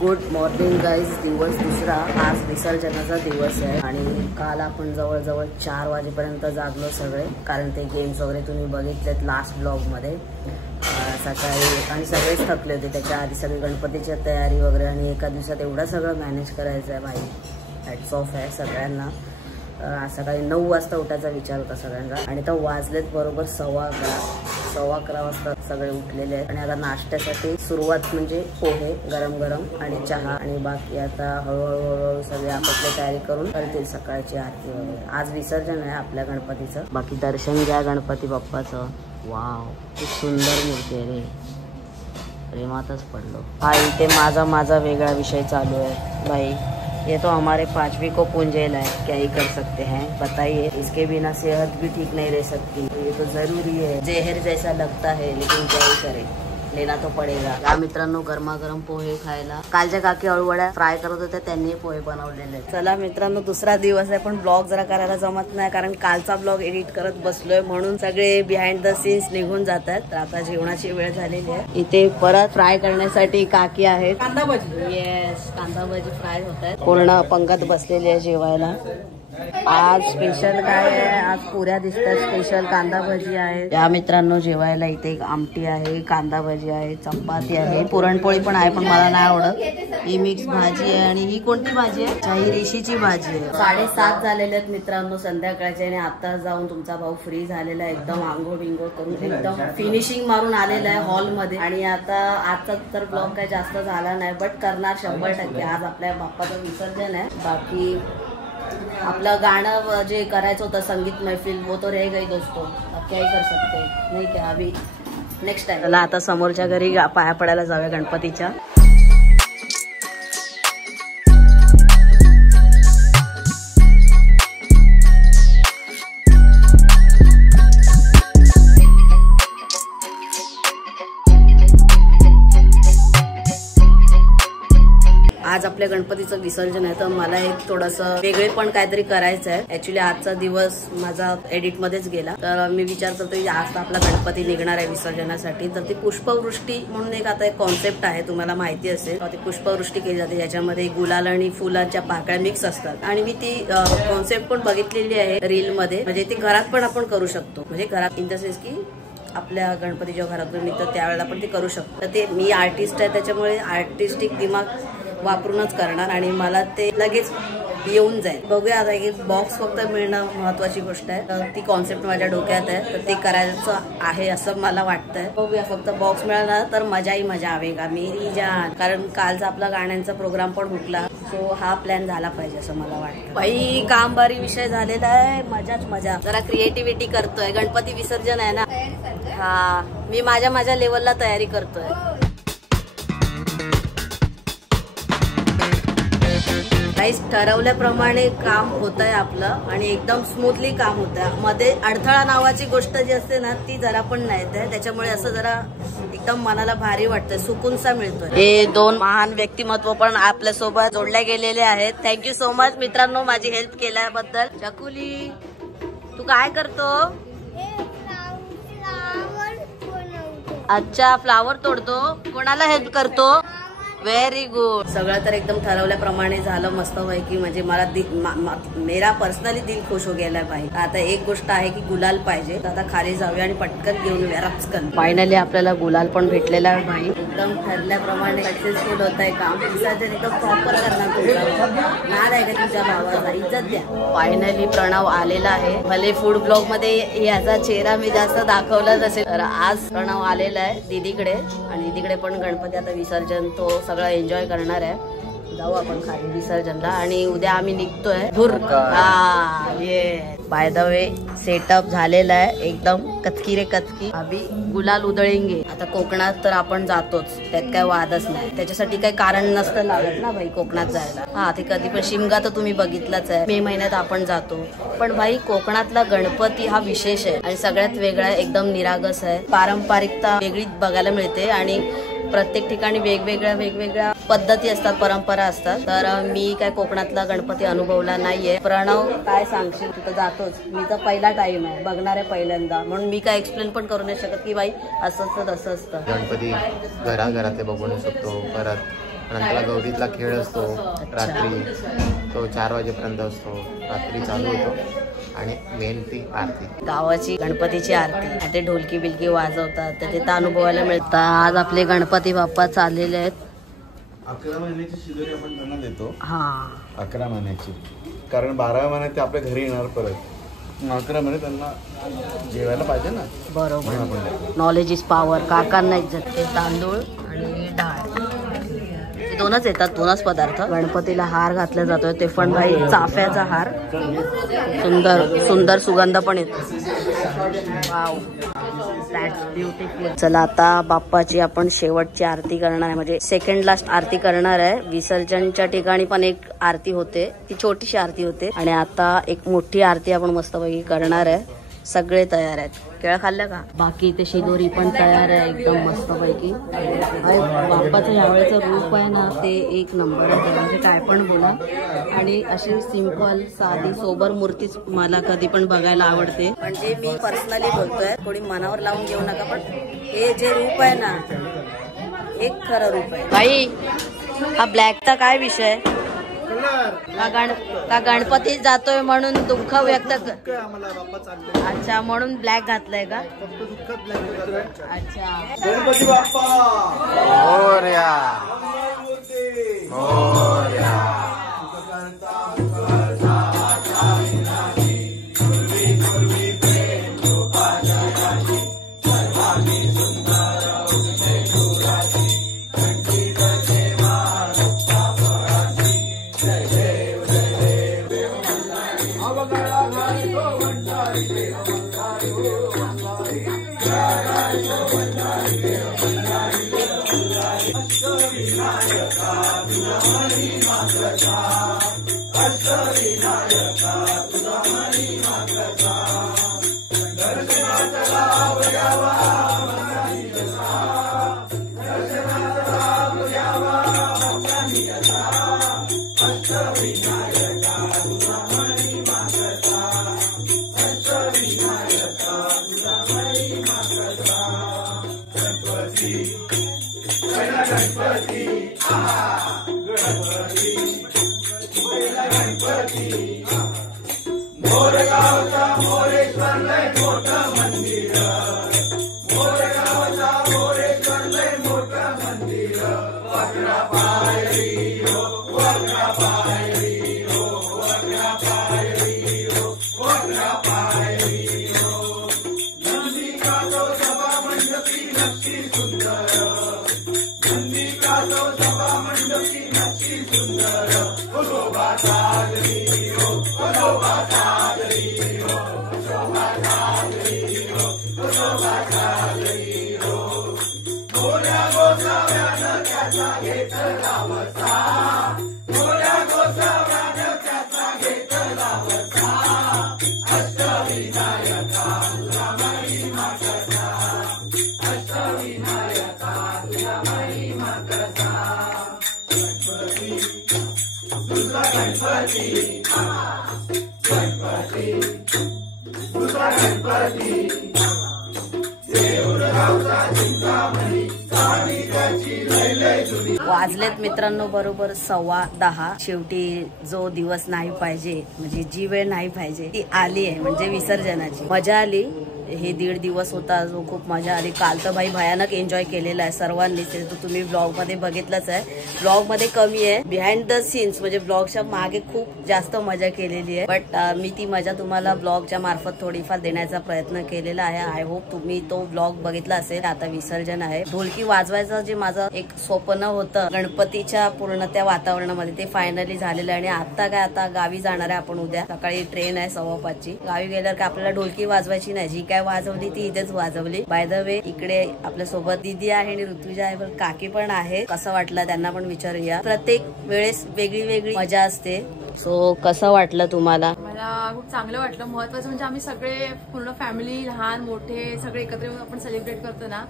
Good morning guys. दिवस दुसरा, आज विसर्जनाचा दिवस आहे आणि काल आपण जवळजवळ 4 वाजेपर्यंत जागलो सगळे, कारण ते गेम्स वगैरे तुम्ही बघितलेत लास्ट ब्लॉगमध्ये. सकाळी आणि सगळेच थकले होते. त्याच्या आधी सगळी गणपतीची तयारी वगैरे आणि एका दिवसात एवढं सगळं मॅनेज करायचं आहे भाई. हॅट्स ऑफ आहे सगळ्यांना. सकाळी 9 वाजता उठायचा विचार होता सगळ्यांचा आणि तर वाजलेत बरोबर 11:15 वाजता सगळे उठलेले आहेत. आणि आता नाश्त्यासाठी सुरुवात म्हणजे पोहे गरम गरम आणि चहा, आणि बाकी आता हळूहळू सगळे आपापली तयारी करून करतील सकाळची आरती वगैरे. आज विसर्जन आहे आपल्या गणपतीचं. बाकी दर्शन घ्या गणपती बाप्पाचं. वाव, खूप सुंदर मूर्ती आहे रे, प्रेमातच पडलो. हा इथे माझा वेगळा विषय चालू है भाई. ये तो हमारे 5वीं को पूंजेल है, क्या ही कर सकते हैं बताइए. इसके बिना सेहत भी ठीक नहीं रह सकती. ये तो जरूरी है, जहर जैसा लगता है लेकिन क्या ही करे, लेना तो पडेगा. या मित्रांनो गरमागरम पोहे खायला. कालच्या काकी अळूवड्या फ्राय करत होत्या, त्यांनी पोहे बनवलेले. चला मित्रांनो, दुसरा दिवस आहे पण ब्लॉग जरा करायला जमत नाही, कारण कालचा ब्लॉग एडिट करत बसलोय म्हणून सगळे बिहाइंड द सीन्स निघून जातात. तर आता जेवणाची वेळ झालेली आहे. इथे परत फ्राय करण्यासाठी काकी आहेत. कांदा भजी. येस, कांदा भजी फ्राय होत आहेत. पूर्ण पंगत बसलेली आहे जेवायला. आज स्पेशल काय आहे, आज पुऱ्या दिसतात, स्पेशल कांदा भजी आहे. या मित्रांनो जेवायला इथे एक आमटी आहे, कांदा भजी आहे, चपाती आहे, पुरणपोळी पण आहे पण मला नाही आवडत. ही मिक्स भाजी आहे. आणि ही कोणती भाजी आहे? ही रेशीची भाजी आहे. 7:30 झालेले आहेत मित्रांनो संध्याकाळचे, आणि आता जाऊन तुमचा भाऊ फ्री झालेला आहे, एकदम आंघोळ बिंघोळ करून एकदम फिनिशिंग मारून आलेला आहे हॉलमध्ये. आणि आता आजचा तर ब्लॉग काही जास्त झाला नाही, बट करणार 100%. आज आपल्या बाप्पाचं विसर्जन आहे. बाकी आपलं गाणं जे करायचं होतं संगीत महफिल, वो तो रह गई दोस्तों, अब क्या ही कर सकते, नाही क्या, अभी नेक्स्ट टाइम. चला आता समोरच्या घरी पाया पडायला जाऊया गणपतीच्या. आज आपल्या गणपतीचं विसर्जन आहे, तर मला एक थोडंसं वेगळे पण काहीतरी करायचं आहे. ऍक्च्युली आजचा दिवस माझा एडिट मध्येच गेला, तर मी विचार करतोय आज आपला गणपती निघणार आहे विसर्जनासाठी. तर ती पुष्पवृष्टी म्हणून एक कॉन्सेप्ट आहे, तुम्हाला माहिती असेल. ती पुष्पवृष्टी केली जाते, ज्याच्यामध्ये गुलाल आणि फुलांच्या पाकळ्या मिक्स असतात. आणि मी ती कॉन्सेप्ट पण बघितलेली आहे रील मध्ये. म्हणजे ती घरात पण आपण करू शकतो, म्हणजे घरात इन द सेन्स की आपल्या गणपती जेव्हा घरातून निघतो त्यावेळेला पण ते करू शकतो. तर ते मी आर्टिस्ट आहे, त्याच्यामुळे आर्टिस्टिक दिमाग वापरूनच करणार आणि मला ते लगेच येऊन जाईल. बघूया आता. एक बॉक्स फक्त मिळणं महत्वाची गोष्ट आहे, तर ती कॉन्सेप्ट माझ्या डोक्यात आहे, तर ते करायचं आहे असं मला वाटतंय. बघूया, फक्त बॉक्स मिळाला तर मजाही मजा आवेगा मेरी जान. कारण कालचा आपला गाण्यांचा प्रोग्राम पण हुकला, सो हा प्लॅन झाला पाहिजे असं मला वाटतं. बाई कामबारी विषय झालेला आहे, मजाच मजा. जरा क्रिएटिव्हिटी करतोय, गणपती विसर्जन आहे ना. हा, मी माझ्या लेवलला तयारी करतोय. ठरवल्याप्रमाणे काम होत आहे आपलं आणि एकदम स्मूथली काम होत आहे. मध्ये अडथळा नावाची गोष्ट जी असते ना, ती जरा पण नाही आहे. त्याच्यामुळे असं जरा एकदम मनाला भारी वाटतंय, सुकूनसा मिळतोय. हे 2 महान व्यक्तिमत्व पण आपल्या सोबत जोडल्या गेलेले आहेत. थँक्यू सो मच मित्रांनो माझी हेल्प केल्याबद्दल. चकुली, तू काय करतो? अच्छा, फ्लावर तोडतो. कोणाला हेल्प करतो? Very good. सगळं तर एकदम ठरवल्याप्रमाणे झालं मस्त पैकी. म्हणजे मला मेरा पर्सनली दिल खुश हो गेलाय भाई. आता एक गोष्ट आहे की गुलाल पाहिजे, तर आता खाली जाऊया आणि पटकन घेऊन येऊया रचकन. फायनली आपल्याला गुलाल पण भेटलेला आहे भाई. एकदम ठरल्याप्रमाणे सक्सेसफुल होत आहे काम. विसर्जन एकदम प्रॉपर करणार तुमचा नाद आहे का तुमच्या भावाचा, इज्जत द्या. फायनली प्रणव आलेला आहे. भले फूड ब्लॉग मध्ये याचा चेहरा मी जास्त दाखवलाच असेल, तर आज प्रणव आलेला आहे दीदीकडे. आणि दीदीकडे पण गणपती आता विसर्जन तो सगळं एन्जॉय करणार आहे. जाऊ आपण खाली विसर्जनला आणि उद्या आम्ही निघतोय धुर्क. ये बाय द वे सेटअप झालेला आहे एकदम कतकी रे कतकी. अभी गुलाल उधळेंगे. आता कोकणात तर आपण जातोच, त्यात काय वादच नाही. त्याच्यासाठी काही कारण नसतं लागत ना भाई कोकणात जायला. हा, ते कधी पण शिमगा तर तुम्ही बघितलाच आहे, मे महिन्यात आपण जातो. पण भाई कोकणातला गणपती हा विशेष आहे आणि सगळ्यात वेगळा आहे, एकदम निरागस आहे. पारंपरिकता वेगळी बघायला मिळते आणि प्रत्येक ठिकाणी वेगवेगळ्या पद्धती असतात, परंपरा असतात. तर मी काय कोकणातला गणपती अनुभवला नाहीये. प्रणव काय सांगशील? तू तर जातोच, मी तर पहिला टाइम आहे, बघणार आहे पहिल्यांदा, म्हणून मी काय एक्सप्लेन पण करू नाही शकत की बाई असं असतं तसं असतं. गणपती घराघरातले बघू शकतो, परत नंतर गौरीतला खेळ असतो रात्री, तो 4 वाजेपर्यंत असतो, रात्री चालू होतो. आणि मेन ती आरती, गावाची गणपतीची आरती. ते ढोलकी बिलकी वाजवतात, तर ते अनुभवायला मिळतं. आज आपले गणपती बाप्पा चाललेले आहेत. 11 महिन्याची शिदोरी आपण त्यांना देतो. हा 11 महिन्याची, कारण 12व्या महिन्यात ते आपल्या घरी येणार परत. 11 महिने त्यांना जेवायला पाहिजे ना. बरोबर. Knowledge is power. काकांना इज्जत. ते तांदूळ आणि डाळ दोनच येतात, दोनच पदार्थ. गणपतीला हार घातला जातोय, ते पण भाई चाफ्याचा हार. सुंदर सुंदर सुगंध पण येतो. Wow, that's beautiful. चला आता बाप्पाची आपण शेवटची आरती करणार आहे, म्हणजे सेकंड लास्ट आरती करणार आहे. विसर्जनच्या ठिकाणी पण एक आरती होते, ती छोटीशी आरती होते, आणि आता एक मोठी आरती आपण मस्तपैकी करणार आहे. सगळे तयार आहेत. केळं खाल्लं का? बाकी इथे शिदोरी पण तयार आहे एकदम मस्तपैकी. बाप्पाचं यावेळेचं रूप आहे ना, ते एक नंबर आहे. म्हणजे काय पण बोला. आणि अशी सिंपल साधी सोबर मूर्तीच मला कधी पण बघायला आवडते. म्हणजे मी पर्सनली बोलतोय, कोणी मनावर लावून घेऊ नका, पण हे जे रूप आहे ना, एक खरं रूप आहे. बाई, हा ब्लॅकचा काय विषय? का गणपती जातोय म्हणून दुःख व्यक्त अच्छा, म्हणून ब्लॅक घातलंय का? अच्छा. गणपती बाप्पा मोरया. वाजलेत मित्रांनो बरोबर 10:15. शेवटी जो दिवस नाही पाहिजे, म्हणजे जी वेळ नाही पाहिजे ती आली आहे. म्हणजे विसर्जनाची मजा आली. हे 1.5 दिवस होता जो खूप मजा आली. काल तर भाई भयानक एन्जॉय केलेला आहे सर्वांनी. ते तुम्ही ब्लॉग मध्ये बघितलंच आहे. ब्लॉग मध्ये कमी आहे, बिहाइंड द सीन्स म्हणजे ब्लॉगच्या मागे खूप जास्त मजा केलेली आहे. बट मी ती मजा तुम्हाला ब्लॉगच्या मार्फत थोडीफार देण्याचा प्रयत्न केलेला आहे. आय होप तुम्ही तो ब्लॉग बघितला असेल. आता विसर्जन आहे. ढोलकी वाजवायचं जे माझं एक स्वप्न होतं गणपतीच्या पूर्ण त्या वातावरणामध्ये, ते फायनली झालेलं आहे. आणि आता काय, आता गावी जाणार आहे आपण. उद्या सकाळी ट्रेन आहे 5:15ची. गावी गेल्यावर काय आपल्याला ढोलकी वाजवायची नाही, जी काय वाजवली ती इथेच वाजवली. बाय द वे इकडे आपल्या सोबत दीदी आहे आणि ऋतुजा आहे, पण काकी पण आहे. कसं वाटलं त्यांना पण विचारूया. प्रत्येक वेळेस वेगळी वेगळी मजा असते. सो कसं वाटलं तुम्हाला? मला खूप चांगलं वाटलं. महत्वाचं म्हणजे आम्ही सगळे पूर्ण फॅमिली, लहान मोठे सगळे एकत्र येऊन आपण सेलिब्रेट करतो ना,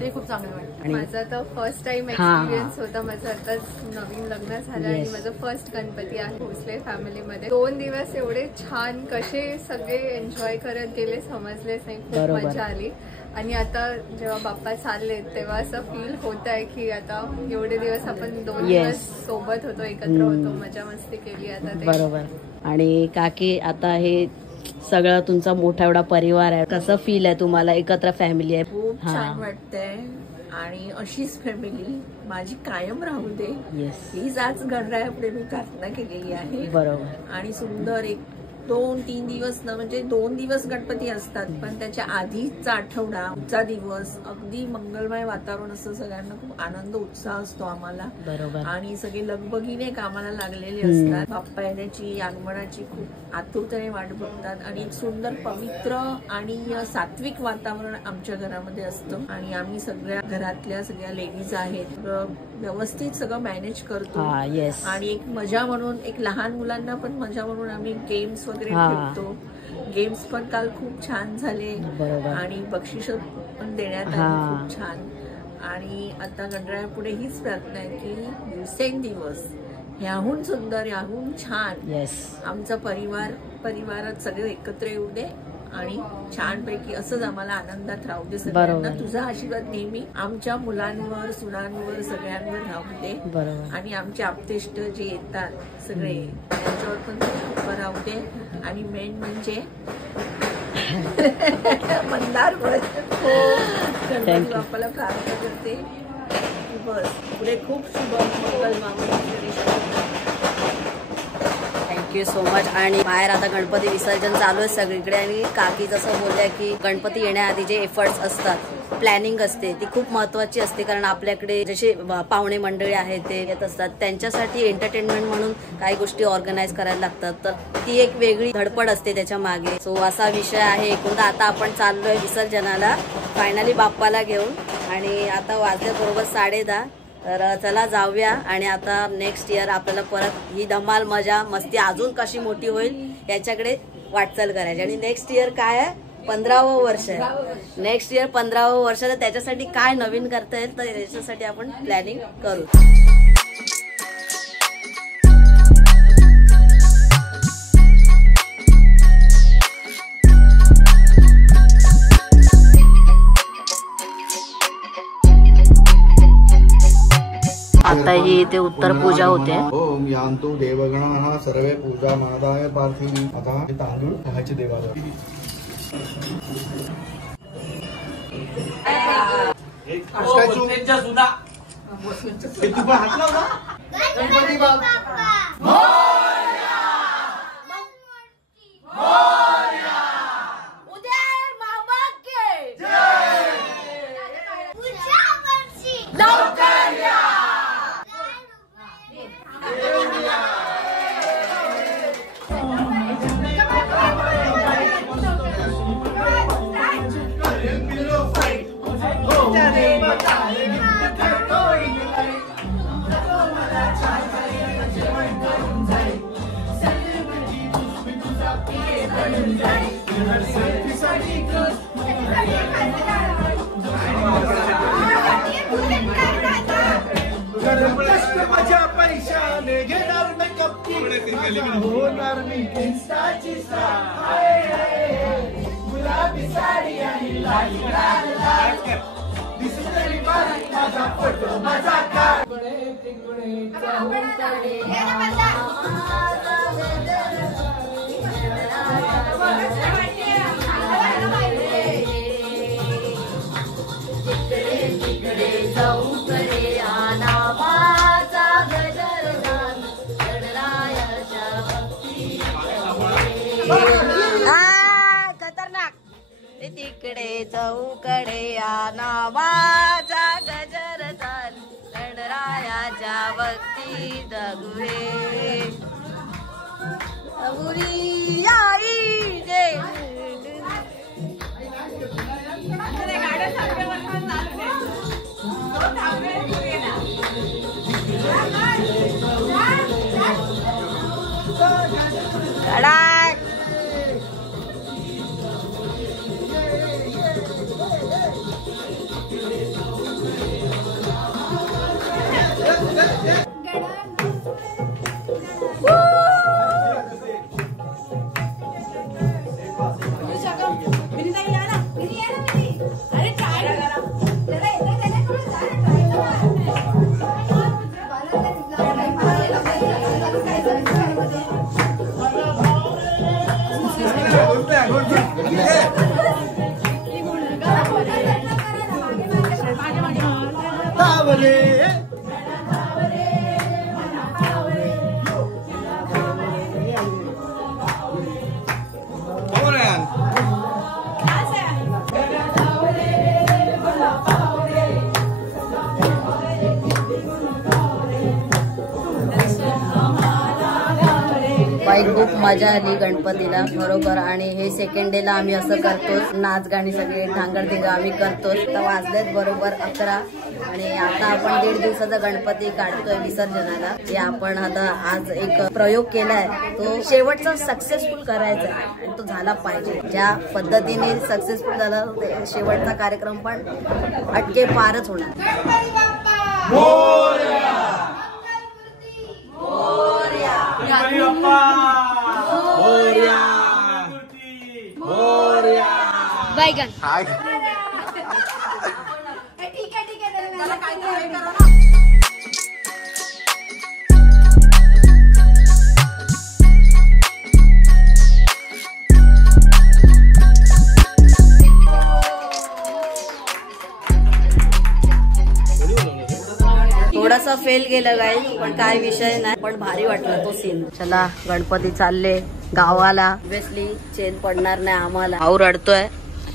ते खूप चांगलं वाटतं. माझा तर फर्स्ट टाइम एक्सपिरियन्स होता. माझं आताच नवीन लग्न झालं आणि माझं फर्स्ट गणपती आहे भोसले फॅमिलीमध्ये. 2 दिवस एवढे छान कसे सगळे एन्जॉय करत गेले समजलेच नाही. खूप मजा आली. आणि आता जेव्हा बाप्पा चालले तेव्हा असं फील होत आहे की आता एवढे दिवस आपण 2 दिवस सोबत होतो, एकत्र होतो, मजा मस्ती केली. आता ते बरोबर. आणि काकी आता हे सगळं तुमचा मोठा एवढा परिवार आहे, कसं फील आहे तुम्हाला? एकत्र फॅमिली आहे. खूप छान वाटतंय आणि अशीच फॅमिली माझी कायम राहू दे. हीच आज गणरायापुढे मी प्रार्थना केलेली आहे. बरोबर. आणि सुंदर 2-3 दिवस ना, म्हणजे 2 दिवस गणपती असतात पण त्याच्या आधीचा आठवडा, पुढचा दिवस अगदी मंगलमय वातावरण असतं. सगळ्यांना खूप आनंद उत्साह असतो आम्हाला. बरोबर. आणि सगळे लगबगीने कामाला लागलेले असतात. बाप्पा येण्याची, आगमनाची खूप आतुरतेने वाट बघतात आणि एक सुंदर पवित्र आणि सात्विक वातावरण आमच्या घरामध्ये असतं. आणि आम्ही सगळ्या घरातल्या सगळ्या लेडीज आहेत, व्यवस्थित सगळं मॅनेज करतो. आणि एक मजा म्हणून, एक लहान मुलांना पण मजा म्हणून आम्ही गेम्स वगैरे खेळतो. गेम्स पण काल खूप छान झाले आणि बक्षीस पण देण्यात आली खूप छान. आणि आता गणरायापुढे हीच प्रार्थना आहे की दिवसेंदिवस याहून सुंदर, याहून छान आमचा परिवारात सगळे एकत्र येऊ दे आणि छानपैकी असंच आम्हाला आनंदात राहू दे सगळ्यांना. तुझा आशीर्वाद नेहमी आमच्या मुलांवर, सुनांवर, सगळ्यांवर राहू दे. आणि आमचे आप्तेष्ट जे येतात सगळे त्यांच्यावर पण कृपा राहू दे. आणि मेन म्हणजे मंदारवर गणपती बाप्पाला प्रार्थना करते की बस पुढे खूप शुभ मंगल थँक्यू सो मच. आणि बाहेर आता गणपती विसर्जन चालू आहे सगळीकडे. आणि काकी जसं बोलल्या की गणपती येण्याआधी जे एफर्ट्स असतात, प्लॅनिंग असते, ती खूप महत्वाची असते. कारण आपल्याकडे जसे पाहुणे मंडळी आहेत ते येत असतात, त्यांच्यासाठी एंटरटेनमेंट म्हणून काही गोष्टी ऑर्गनाईज करायला लागतात. तर ती एक वेगळी धडपड असते त्याच्या मागे. सो असा विषय आहे. एकूण आता आपण चाललोय विसर्जनाला फायनली बाप्पाला घेऊन. आणि आता वाजले बरोबर 10:30. तर चला जाऊया. आणि आता नेक्स्ट इयर आपल्याला परत ही धमाल, मजा मस्ती अजून कशी मोठी होईल याच्याकडे वाटचाल करायची. आणि नेक्स्ट इयर काय आहे? 15वं वर्ष आहे. नेक्स्ट इयर 15वं वर्ष. तर त्याच्यासाठी काय नवीन करता येईल तर याच्यासाठी आपण प्लॅनिंग करू. आता ही इथे उत्तर पूजा होते. ओम यान्तु देवगणाः सर्वे पूजा नादाय पार्थिवी. आता हे तांदूळ खायचे देवाला. हात लावला गणपती बाप्पा. होणार मी इंस्टाची गुलाबी साडी आणि लाल दिसतरी माझा फोटो माझा कार. खतरनाक. तिकडे चौकडे या नावाचा गजर झाल, गणरायाच्या भक्ती जगुरे अबुरी आई गे. कडक. अरे बाई खूप मजा आली गणपतीला खरोखर. आणि हे सेकंड डे ला आम्ही असं करतोच, नाच गाणी सगळे धांगडधिंगा आम्ही करतोच. तर वाजलेत बरोबर 11 आणि आता आपण 1.5 दिवसाचा गणपती काढतोय विसर्जनाला. जे आपण आता आज एक प्रयोग केलाय तो शेवटचा सक्सेसफुल करायचा आणि तो झाला पाहिजे. ज्या पद्धतीने सक्सेसफुल झाला शेवटचा कार्यक्रम पण अटके पारच होणार. थोडासा फेल गेलं गाईज, पण काय विषय नाही, पण भारी वाटला तो सीन. चला गणपती चालले गावाला. ऑब्विसली चेन पडणार नाही आम्हाला. भाऊ रडतोय,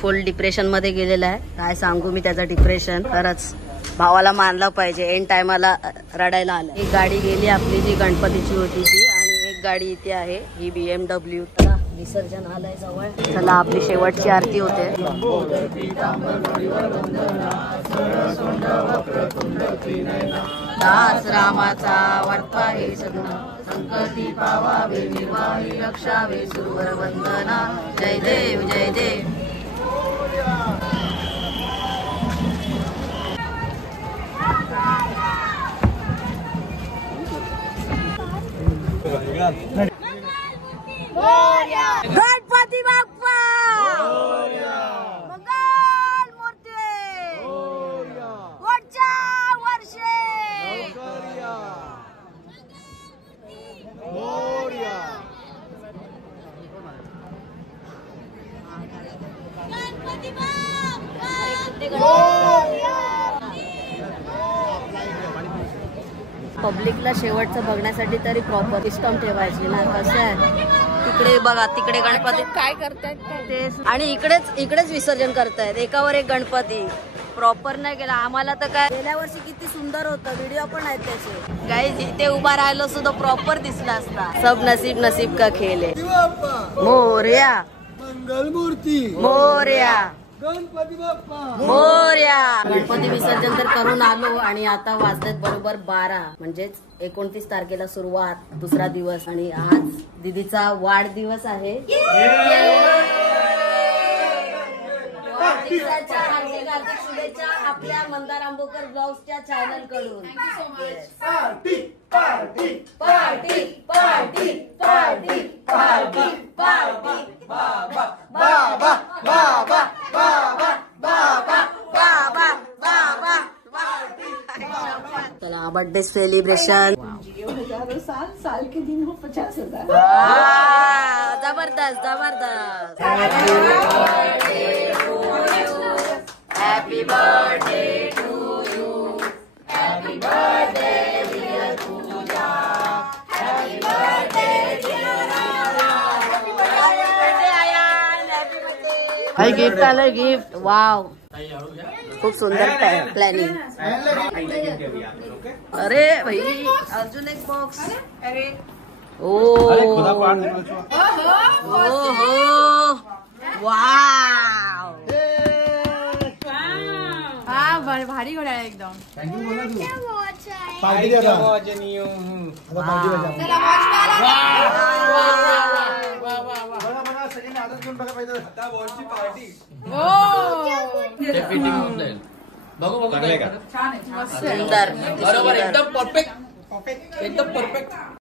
फुल डिप्रेशन मध्ये गेलेला आहे. काय सांगू मी त्याचं डिप्रेशन. खरंच भावाला मानला पाहिजे, एंड टायमाला रडायला आलं. एक गाडी गेली आपली जी गणपतीची होती ती, आणि एक गाडी इथे आहे ही BMW. चला विसर्जन आलंय जवळ. चला आपली शेवटची आरती होते. दास रामाचा वर्ता हे संकटी पावावे निर्वाही रक्षावे सुरवर वंदना. जय देव जय देव. गणपती बाप्पा मंगल मूर्ती पुढच्या वर्षी. पब्लिकला शेवटचं बघण्यासाठी तरी प्रॉपर सिस्टम ठेवायची ना. कसं आहे तिकडे बघा, तिकडे गणपती काय करतायत ते, आणि इकडेच विसर्जन करतायत. एकावर एक गणपती प्रॉपर नाही केला. आम्हाला तर काय गेल्या वर्षी किती सुंदर होतं, व्हिडिओ पण आहेत त्याचे. काही जिथे उभा राहिलो सुद्धा प्रॉपर दिसला असता. सब नसीब नसीब का खेळ आहे. मोरया मंगलमूर्ती मोरया गणपती बाप्पा मोरया. गणपती विसर्जन तर करून आलो आणि आता वाजतात बरोबर 12, म्हणजेच 29 तारखेला सुरुवात, दुसरा दिवस. आणि आज दीदीचा वाढदिवस आहे. वाढदिवसाच्या हार्दिक हार्दिक शुभेच्छा आपल्या मंदार आंबोकर ब्लॉग्सच्या चॅनल कडून. Party party party party party party party बाबा बाबा बाबा बाबा बाबा बाबा बाबा. चला बर्थडे सेलिब्रेशन. साल के दिन हो 50,000. जबरदस्त जबरदस्त. Happy birthday to you. Happy birthday dear Pooja. Happy birthday dear Ayaan. Happy birthday Ayaan. Happy birthday. काही गिफ्ट आलं गिफ्ट. वाव खूप सुंदर प्लॅनिंग. अरे भाई अजून एक बॉक्स. अरे ओ वाव. हा भारी घड्याळ आहे एकदम. सुंदर. एकदम परफेक्ट.